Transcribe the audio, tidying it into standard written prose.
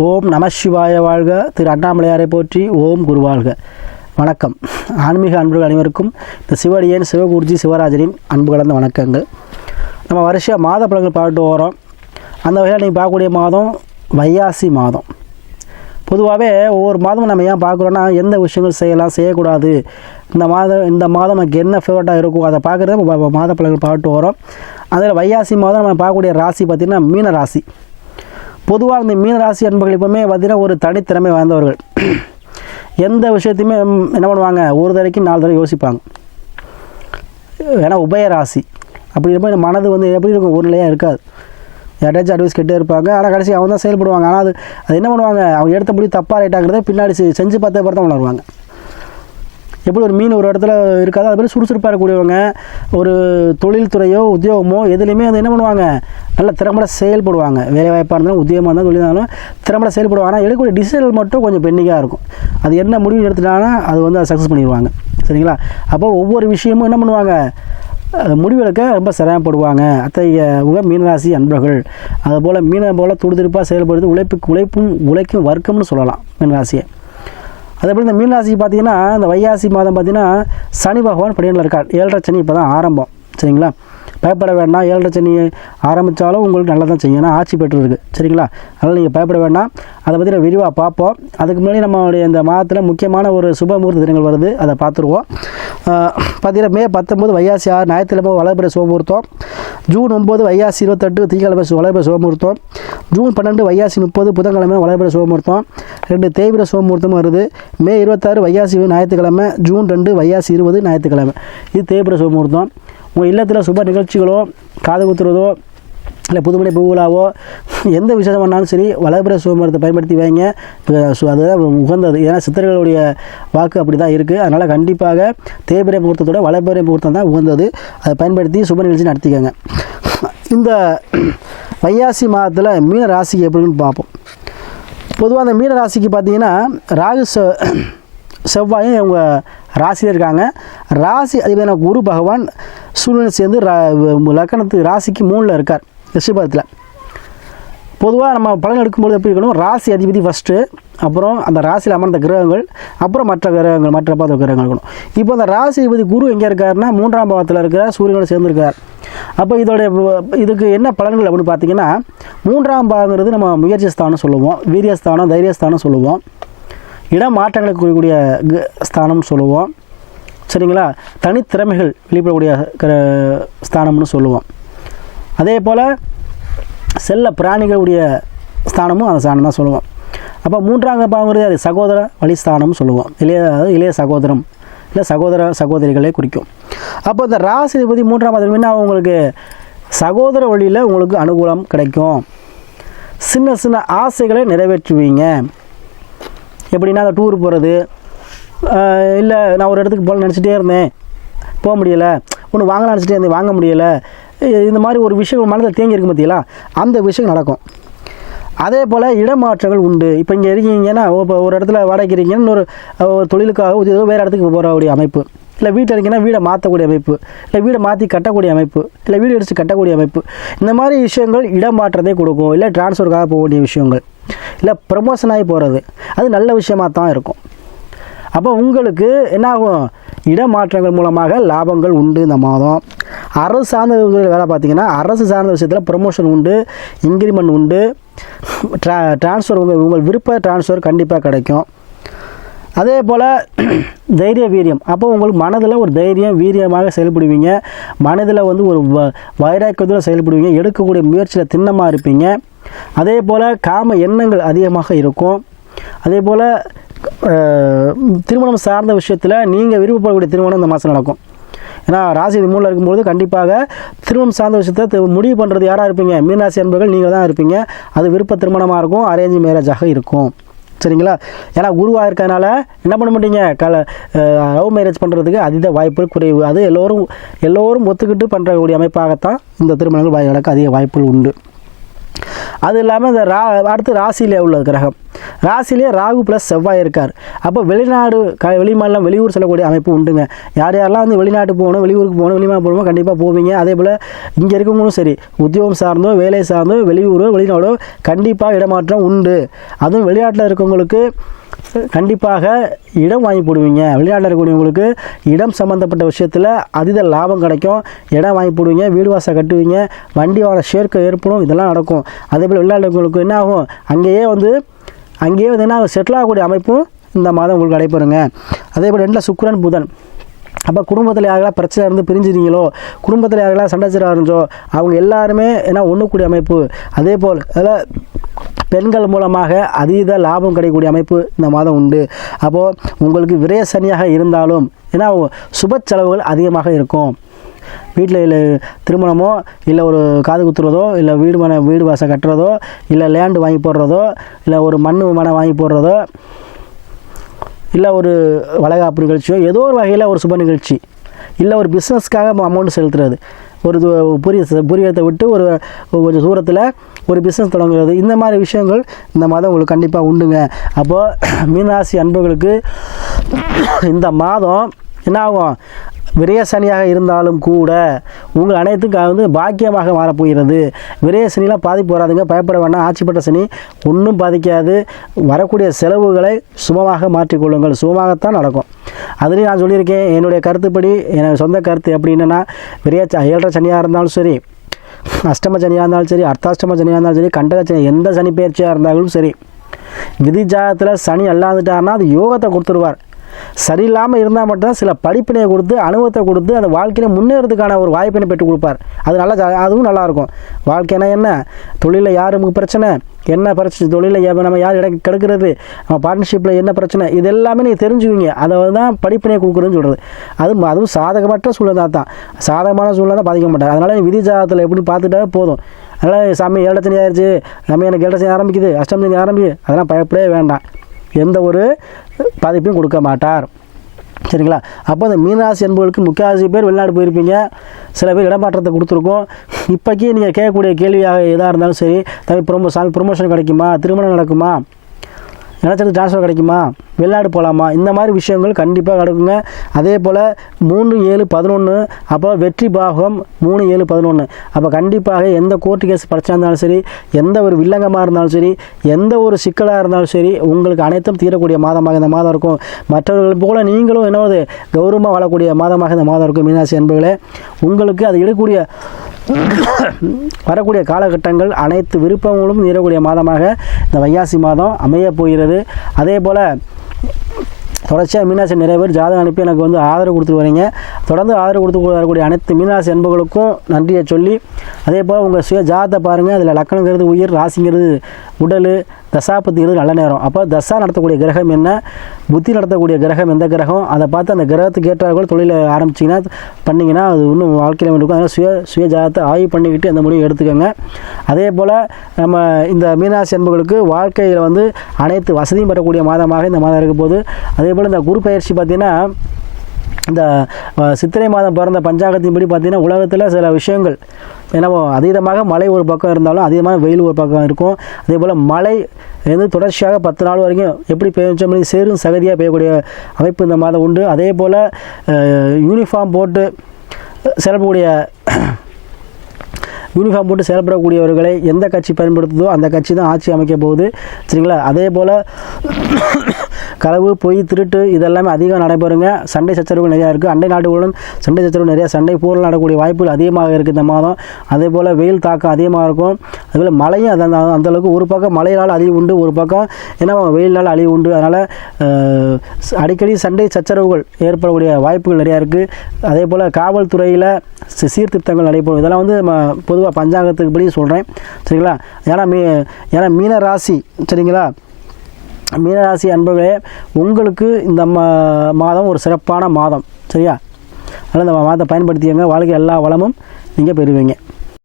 ஓம் நம சிவாய வாழ்க. திரு அண்ணாமலையாரை போற்றி. ஓம் குருவாழ்க. வணக்கம். ஆன்மீக அன்புகள் அனைவருக்கும் இந்த சிவடியன் சிவகுருஜி சிவராஜனின் அன்பு கலந்த வணக்கங்கள். நம்ம வருஷம் மாத பலன்கள் பார்த்துட்டு வரோம். அந்த வகையில் நீங்கள் பார்க்கக்கூடிய மாதம் வைகாசி மாதம். பொதுவாகவே ஒவ்வொரு மாதமும் நம்ம ஏன் பார்க்குறோன்னா, எந்த விஷயங்கள் செய்யலாம், செய்யக்கூடாது, இந்த மாதம் நமக்கு என்ன ஃபேவரட்டாக இருக்கும் அதை பார்க்குறது மாத பலன்கள் பார்த்துட்டு வரோம். அதில் வைகாசி மாதம் நம்ம பார்க்கக்கூடிய ராசி பார்த்திங்கன்னா மீன ராசி. பொதுவாக இந்த மீனராசி அன்பர்கள் எப்பவுமே பார்த்திங்கன்னா ஒரு தனித்திறமை வாய்ந்தவர்கள். எந்த விஷயத்தையுமே என்ன பண்ணுவாங்க, ஒரு தடவைக்கு 4 தடவை யோசிப்பாங்க. ஏன்னா உபயராசி அப்படி இருப்போம். மனது எப்படி இருக்கும், ஒரு நிலையாக இருக்காது. யார்ட்டாச்சும் அட்வைஸ் கேட்டே இருப்பாங்க. ஆனால் கடைசி அவங்க தான் செயல்படுவாங்க. ஆனால் அது என்ன பண்ணுவாங்க, அவங்க எடுத்த முடிவு தப்பாக ரைட்டாங்கிறத பின்னாடி செஞ்சு பார்த்தே தான் உணர்வாங்க. எப்படி ஒரு மீன் ஒரு இடத்துல இருக்காது, அது மாதிரி சுறுசுறுப்பாக இருக்கக்கூடியவங்க ஒரு தொழில்துறையோ உத்தியோகமோ எதுலேயுமே அது என்ன பண்ணுவாங்க, நல்ல திறம்பட செயல்படுவாங்க. வேலைவாய்ப்பாக இருந்தாலும் உத்தியோகமாக இருந்தாலும் தொழிலாக இருந்தாலும் திறம்பட செயல்படுவாங்க. ஆனால் எடுக்கக்கூடிய டிசிஷன் மட்டும் கொஞ்சம் பெண்டிங்காக இருக்கும். அது என்ன முடிவு எடுத்துட்டாங்கன்னா அது அதை சக்ஸஸ் பண்ணிடுவாங்க. சரிங்களா? அப்போ ஒவ்வொரு விஷயமும் என்ன பண்ணுவாங்க, முடிவெடுக்க ரொம்ப சிரமப்படுவாங்க. அத்தகைய மீனராசி அன்பர்கள். அதுபோல் மீனை போல் துடிதுடிப்பாக செயல்படுறது உழைக்கும் வர்க்கம்னு சொல்லலாம் மீனராசியை. அதேபோல் இந்த மீனராசி பார்த்திங்கன்னா இந்த வைகாசி மாதம் பார்த்திங்கன்னா சனி பகவான் படியில் இருக்கார். 7.5 சனி இப்போ தான் ஆரம்பம். சரிங்களா? பயப்பட வேண்டாம். 7.5 சனி ஆரம்பித்தாலும் உங்களுக்கு நல்லா தான் செய்யும். ஏன்னா ஆட்சி பெற்றுருக்கு. சரிங்களா? அதனால் நீங்கள் பயப்பட வேண்டாம். அதை பற்றி நான் விரிவாக பார்ப்போம். அதுக்கு முன்னாடி நம்மளுடைய இந்த மாதத்தில் முக்கியமான ஒரு சுபமுகூர்த்த தினங்கள் வருது, அதை பார்த்துருவோம். பார்த்தீங்கன்னா மே 19 வைகாசி 6 ஞாயிற்றுக்கிழமை வளர்பிறை சுபமுகூர்த்தம். ஜூன் 9 வைகாசி 28 திங்கட்கிழமை வளர்பிறை சுபமுகூர்த்தம். ஜூன் 12 வைகாசி 30 புதன்கிழமை வளர்பிறை சுபமுகூர்த்தம். 2 தேய்பிறை சுபமுகூர்த்தமும் வருது. மே 26 வைகாசி ஞாயிற்றுக்கிழமை. ஜூன் 2 வைகாசி 20 ஞாயிற்றுக்கிழமை. இது தேய்பிறை சுபமுகூர்த்தம். உங்கள் இல்லத்தில் சுப நிகழ்ச்சிகளோ, காது குத்துறதோ, இல்லை புதுமணி பூவிழாவோ, எந்த விசேஷம் பண்ணாலும் சரி வளர்பிறை சுபமுகூர்த்தத்தை பயன்படுத்தி வைங்க. அதுதான் உகந்தது. ஏன்னா சித்தர்களுடைய வாக்கு அப்படி தான் இருக்குது. அதனால் கண்டிப்பாக தேய்பிறை முகூர்த்தத்தோட வளர்பிறை முகூர்த்தம் தான் உகந்தது. அதை பயன்படுத்தி சுப நிகழ்ச்சி நடத்திக்கோங்க. இந்த வைகாசி மாதத்தில் மீன ராசிக்கு எப்படின்னு பார்ப்போம். பொதுவாக அந்த மீன ராசிக்கு பார்த்தீங்கன்னா ராகு செவ்வாயும் இவங்க ராசியில் இருக்காங்க. ராசி அதிபதியான குரு பகவான் சூரியனை சேர்ந்து லக்கணத்துக்கு ராசிக்கு 3ல் இருக்கார், ரிஷபத்தில். பொதுவாக நம்ம பலன் எடுக்கும்போது எப்படி இருக்கணும், ராசி அதிபதி ஃபஸ்ட்டு, அப்புறம் அந்த ராசியில் அமர்ந்த கிரகங்கள், அப்புறம் மற்ற கிரகங்கள், மற்ற பார்த்த கிரகங்கள் இருக்கணும். இப்போ அந்த ராசி அதிபதி குரு எங்கே இருக்காருன்னா 3ஆம் பாவத்தில் இருக்கிறார், சூரியனோடு சேர்ந்துருக்கார். அப்போ இதுக்கு என்ன பலன்கள் அப்படின்னு பார்த்தீங்கன்னா, 3ஆம் பாவங்கிறது நம்ம முயற்சி ஸ்தானம் சொல்லுவோம், வீரியஸ்தானம், தைரியஸ்தானம் சொல்லுவோம், இடமாற்றங்களுக்கு கூடிய ஸ்தானம்னு சொல்லுவோம். சரிங்களா? தனித்திறமைகள் வெளிப்படக்கூடிய ஸ்தானம்னு சொல்லுவோம். அதே போல் செல்ல பிராணிகளுடைய ஸ்தானமும் அந்த ஸ்தானம் தான் சொல்லுவோம். அப்போ 3ஆம் பாவங்கிறது அது சகோதர வழிஸ்தானம்னு சொல்லுவோம். இளைய சகோதரம், இல்லை சகோதரிகளே குறிக்கும். அப்போ இந்த ராசிபதி 3ஆம் பாவம் உங்களுக்கு சகோதர வழியில் உங்களுக்கு அனுகூலம் கிடைக்கும். சின்ன சின்ன ஆசைகளை நிறைவேற்றுவீங்க. எப்படின்னா அந்த டூர் போகிறது, இல்லை நான் ஒரு இடத்துக்கு போக நினச்சிட்டே இருந்தேன், போக முடியலை, ஒன்று வாங்கலாம் நினச்சிட்டே இருந்தேன், வாங்க முடியலை, இந்த மாதிரி ஒரு விஷயம் மனதில் தேங்கி இருக்கும் பார்த்தீங்களா, அந்த விஷயம் நடக்கும். அதே போல் இடமாற்றங்கள் உண்டு. இப்போ இங்கே இருக்கீங்கன்னா இப்போ ஒரு இடத்துல வாடகைக்கு இருக்கீங்கன்னா இன்னொரு தொழிலுக்காக வேறு இடத்துக்கு போகக்கூடிய அமைப்பு, இல்லை வீட்டில் இருக்கீங்கன்னா வீடை மாற்றக்கூடிய அமைப்பு, இல்லை வீடை மாற்றி கட்டக்கூடிய அமைப்பு, இல்லை வீடு அடித்து கட்டக்கூடிய அமைப்பு, இந்த மாதிரி விஷயங்கள் இடமாற்றத்தை கொடுக்கும். இல்லை டிரான்ஸ்ஃபருக்காக போகக்கூடிய விஷயங்கள், இல்லை ப்ரமோஷன் ஆகி போகிறது, அது நல்ல விஷயமாக தான் இருக்கும். அப்போ உங்களுக்கு என்னாகும், இடமாற்றங்கள் மூலமாக லாபங்கள் உண்டு. இந்த மாதம் அரசு சார்ந்த வேலை பார்த்தீங்கன்னா அரசு சார்ந்த விஷயத்தில் ப்ரமோஷன் உண்டு, இன்க்ரிமெண்ட் உண்டு, டிரான்ஸ்ஃபர் உங்கள் விருப்ப டிரான்ஸ்ஃபர் கண்டிப்பாக கிடைக்கும். அதே போல் தைரிய வீரியம். அப்போ உங்களுக்கு மனதில் ஒரு தைரியம் வீரியமாக செயல்படுவீங்க. மனதில் ஒரு வைராக்கியத்தில் செயல்படுவீங்க. எடுக்கக்கூடிய முயற்சியில் திண்ணமாக இருப்பீங்க. அதே போல் காம எண்ணங்கள் அதிகமாக இருக்கும். அதே போல் திருமணம் சார்ந்த விஷயத்தில் நீங்கள் விருப்பப்படக்கூடிய திருமணம் இந்த மாதம் நடக்கும். ஏன்னா ராசி 3ல் இருக்கும்போது கண்டிப்பாக திருமணம் சார்ந்த விஷயத்தை முடிவு பண்ணுறது யாராக இருப்பீங்க, மீனராசி அன்பர்கள் நீங்கள் தான் இருப்பீங்க. அது விருப்ப திருமணமாக இருக்கும், அரேஞ்ச் மேரேஜாக இருக்கும். சரிங்களா? ஏன்னா குருவாக இருக்கிறதுனால என்ன பண்ண மாட்டீங்க, லவ் மேரேஜ் பண்ணுறதுக்கு அதீத வாய்ப்புகள் குறைவு. அது எல்லோரும் ஒத்துக்கிட்டு பண்ணுறக்கூடிய அமைப்பாகத்தான் இந்த திருமணங்கள் நடக்க அதிக வாய்ப்புகள் உண்டு. அது இல்லாமல் இந்த அடுத்து ராசியிலே உள்ள கிரகம், ராசியிலே ராகு ப்ளஸ் செவ்வாய் இருக்கார். அப்போ வெளிநாடு வெளிமாநிலம் வெளியூர் செல்லக்கூடிய அமைப்பு உண்டுங்க. யார் யாரெல்லாம் வந்து வெளிநாட்டு போகணும், வெளியூருக்கு போகணும், வெளிமாநிலம் போகணும் கண்டிப்பாக போவீங்க. அதே போல் இங்கே இருக்கவங்களும் சரி, உத்தியோகம் சார்ந்தோ வேலை சார்ந்தோ வெளியூரோ வெளிநாடோ கண்டிப்பாக இடமாற்றம் உண்டு. அதுவும் வெளிநாட்டில் இருக்கவங்களுக்கு கண்டிப்பாக இடம் வாங்கி போடுவீங்க. வெளிநாட்டில் இருக்கக்கூடியவங்களுக்கு இடம் சம்மந்தப்பட்ட விஷயத்தில் அதீத லாபம் கிடைக்கும். இடம் வாங்கி போடுவீங்க, வீடு வாசல் கட்டுவீங்க, வண்டி வாகன சேர்க்கை ஏற்படும், இதெல்லாம் நடக்கும். அதே போல் வெளிநாட்டில் இருக்கவங்களுக்கு என்ன ஆகும், அங்கேயே வந்து என்ன செட்டில் ஆகக்கூடிய அமைப்பும் இந்த மாதம் உங்களுக்கு நடைபெறுங்க. அதே போல் 2 சுக்கிரன் புதன். அப்போ குடும்பத்தில் யாரெல்லாம் பிரச்சனை இருந்து பிரிஞ்சிருந்தீங்களோ, குடும்பத்தில் யாரெல்லாம் சண்டை சச்சரவு இருந்துச்சோ அவங்க எல்லாருமே என்ன ஒன்றுக்கூடிய அமைப்பு. அதே போல் அதில் பெண்கள் மூலமாக அதீத லாபம் கிடைக்கக்கூடிய அமைப்பு இந்த மாதம் உண்டு. அப்போது உங்களுக்கு விரய சனியாக இருந்தாலும் ஏன்னா சுப செலவுகள் அதிகமாக இருக்கும். வீட்டில் இல்லை திருமணமோ இல்லை ஒரு காது குத்துறதோ இல்லை வீடு வாசல் கட்டுறதோ இல்லை லேண்டு வாங்கி போடுறதோ இல்லை ஒரு மனை வாங்கி போடுறதோ இல்லை ஒரு வளைகாப்பு நிகழ்ச்சியோ ஏதோ ஒரு வகையில் ஒரு சுப நிகழ்ச்சி இல்லை ஒரு பிஸ்னஸ்க்காக அமௌண்ட் செலுத்துறது, ஒரு புரியத்தை விட்டு ஒரு கொஞ்சம் தூரத்தில் ஒரு பிஸ்னஸ் தொடங்குறது, இந்த மாதிரி விஷயங்கள் இந்த மாதம் உங்களுக்கு கண்டிப்பாக உண்டுங்க. அப்போது மீனராசி அன்பர்களுக்கு இந்த மாதம் என்ன ஆகும், விரய சனியாக இருந்தாலும் கூட உங்கள் அனைத்துக்கும் வந்து பாக்கியமாக மாறப்போகிறது. விரய சனிலாம் பாதிப்பு வராதுங்க, பயப்பட வேண்டாம். ஆட்சிப்பட்ட சனி ஒன்றும் பாதிக்காது. வரக்கூடிய செலவுகளை சுபமாக மாற்றிக்கொள்ளுங்கள், சுபமாகத்தான் நடக்கும். அதுலேயும் நான் சொல்லியிருக்கேன், என்னுடைய கருத்துப்படி எனக்கு சொந்த கருத்து எப்படி என்னென்னா, விரய 7.5 சனியாக இருந்தாலும் சரி, அஷ்டம சனியாக இருந்தாலும் சரி, அர்த்தாஷ்டம சனியாக இருந்தாலும் சரி, கண்டக சனி எந்த சனி பயிற்சியாக இருந்தாலும் சரி, விதி ஜாதகத்தில் சனி அல்லாந்துட்டார்னா அது யோகத்தை கொடுத்துருவார். சரியில்லாமல் இருந்தால் மட்டும்தான் சில படிப்பினையை கொடுத்து அனுபவத்தை கொடுத்து அந்த வாழ்க்கையில் முன்னேறதுக்கான ஒரு வாய்ப்பினை பெற்றுக் கொடுப்பார். அது அதுவும் நல்லாயிருக்கும். வாழ்க்கைனா என்ன, தொழிலில் யாருக்கு பிரச்சனை, என்ன பிரச்சனை, தொழிலில் நம்ம யார் கிடக்கிறது, நம்ம பார்ட்னர்ஷிப்பில் என்ன பிரச்சனை, இது எல்லாமே நீங்கள் தெரிஞ்சுக்குவீங்க. அதை தான் படிப்பினை கொடுக்குறதுன்னு சொல்கிறது. அதுவும் சாதகமற்ற சூழ்நிலை தான், சாதகமான சூழ்நிலை தான் பாதிக்க மாட்டார். அதனால் விதி ஜாதகத்தில் எப்படி பார்த்துட்டா போதும். அதனால் சாமி 7 சனி ஆயிடுச்சு, நம்ம எனக்கு 7 சனி ஆரம்பிக்குது, அஷ்டம சனி ஆரம்பிக்குது, அதெல்லாம் பயப்படவே வேண்டாம். எந்த ஒரு பாதிப்பையும் கொடுக்க மாட்டார். சரிங்களா? அப்போ அந்த மீனராசி என்பவர்களுக்கு முக்கால்வாசி பேர் வெளிநாடு போயிருப்பீங்க, சில பேர் இடமாற்றத்தை கொடுத்துருக்கோம். இப்போக்கி நீங்கள் கேட்கக்கூடிய கேள்வியாக எதாக இருந்தாலும் சரி, ப்ரொமோஷன் கிடைக்குமா, திருமணம் நடக்குமா, நினச்சது ட்ரான்ஸ்ஃபர் கிடைக்குமா, வெளிநாடு போகலாமா, இந்த மாதிரி விஷயங்கள் கண்டிப்பாக கிடைக்குங்க. அதே போல் 3, 7, 11 அப்போ வெற்றி பாகம் 3, 7, 11 அப்போ கண்டிப்பாக எந்த கோர்ட்டு கேஸ் பிரச்சனை இருந்தாலும் சரி, எந்த ஒரு வில்லங்கமாக இருந்தாலும் சரி, எந்த ஒரு சிக்கலாக இருந்தாலும் சரி, உங்களுக்கு அனைத்தும் தீரக்கூடிய மாதமாக இந்த மாதம் இருக்கும். மற்றவர்கள் போல் நீங்களும் என்னவது கௌரவமாக வாழக்கூடிய மாதமாக இந்த மாதம் இருக்கும். மீனராசி என்பவர்களே, உங்களுக்கு அது எடுக்கக்கூடிய வரக்கூடிய காலகட்டங்கள் அனைத்து விருப்பங்களும் தீரக்கூடிய மாதமாக இந்த வைகாசி மாதம் அமைய போகிறது. அதே போல் தொடர்ச்சியாக மீனராசி நிறைய பேர் ஜாதகம் அனுப்பி எனக்கு வந்து ஆதரவு கொடுத்து வரீங்க. தொடர்ந்து ஆதரவு கொடுத்து வரக்கூடிய அனைத்து மீனராசி அன்புகளுக்கும் நன்றியை சொல்லி, அதே போல் உங்கள் சுய ஜாதத்தை பாருங்கள். அதில் லக்கணங்கிறது உயிர், ராசிங்கிறது உடல், தசாபத்திங்கிறது நல்ல நேரம். அப்போ தசா நடத்தக்கூடிய கிரகம் என்ன, புத்தி நடத்தக்கூடிய கிரகம் எந்த கிரகம், அதை பார்த்து அந்த கிரகத்துக்கு ஏற்றார்கள் தொழிலை ஆரம்பிச்சிங்கன்னா பண்ணிங்கன்னா அது இன்னும் வாழ்க்கையில் இருக்கும். அதனால் சுய ஜாதத்தை ஆய்வு பண்ணிக்கிட்டு அந்த முடிவை எடுத்துக்கோங்க. அதே போல் நம்ம இந்த மீனராசி அன்புகளுக்கு வாழ்க்கையில் வந்து அனைத்து வசதியும் பெறக்கூடிய மாதமாக இந்த மாதம் இருக்க போது. அதே போல் இந்த குரு பயிற்சி பார்த்திங்கன்னா, இந்த சித்திரை மாதம் பிறந்த பஞ்சாங்கத்தின்படி பார்த்திங்கன்னா உலகத்தில் சில விஷயங்கள் என்னவோ அதீதமாக மழை ஒரு பக்கம் இருந்தாலும் அதிகமான வெயில் ஒரு பக்கம் இருக்கும். அதே போல் மழை வந்து தொடர்ச்சியாக 10 நாள் வரைக்கும் எப்படி பெய்யும் சேரும் சகதியாக பெய்யக்கூடிய அமைப்பு இந்த மாதம் உண்டு. அதே போல் யூனிஃபார்ம் போட்டு செயல்படக்கூடியவர்களை எந்த கட்சி பயன்படுத்துதோ அந்த கட்சி தான் ஆட்சி அமைக்க போகுது. சரிங்களா? அதே போல் களவு, பொய், திருட்டு இதெல்லாமே அதிகம் நடைபெறுங்க. சண்டை சச்சரவுகள் நிறையா இருக்குது. அண்டை நாடுகளுடன் சண்டை சச்சரவு நிறையா, சண்டை போரில் நடக்கக்கூடிய வாய்ப்புகள் அதிகமாக இருக்குது இந்த மாதம். அதே போல் வெயில் தாக்கம் அதிகமாக இருக்கும். அதுபோல் மழையும் அந்தளவுக்கு ஒரு பக்கம் மழையினால் அழிவு உண்டு, ஒரு பக்கம் ஏன்னா வெயிலினால் அழிவு உண்டு. அதனால் அடிக்கடி சண்டை சச்சரவுகள் ஏற்படக்கூடிய வாய்ப்புகள் நிறையா இருக்குது. அதே போல் காவல்துறையில் சீர்திருத்தங்கள் நடைபெறும். இதெல்லாம் வந்து பொதுவாக பஞ்சாங்கத்துக்கு படி சொல்கிறேன். சரிங்களா? ஏன்னா மீன ராசி, சரிங்களா, மீனராசி அன்பர்களே, உங்களுக்கு இந்த மாதம் ஒரு சிறப்பான மாதம். சரியா? அதனால் இந்த மாதத்தை பயன்படுத்தியங்க, வாழ்க்கை எல்லா வளமும் நீங்கள் பெறுவீங்க.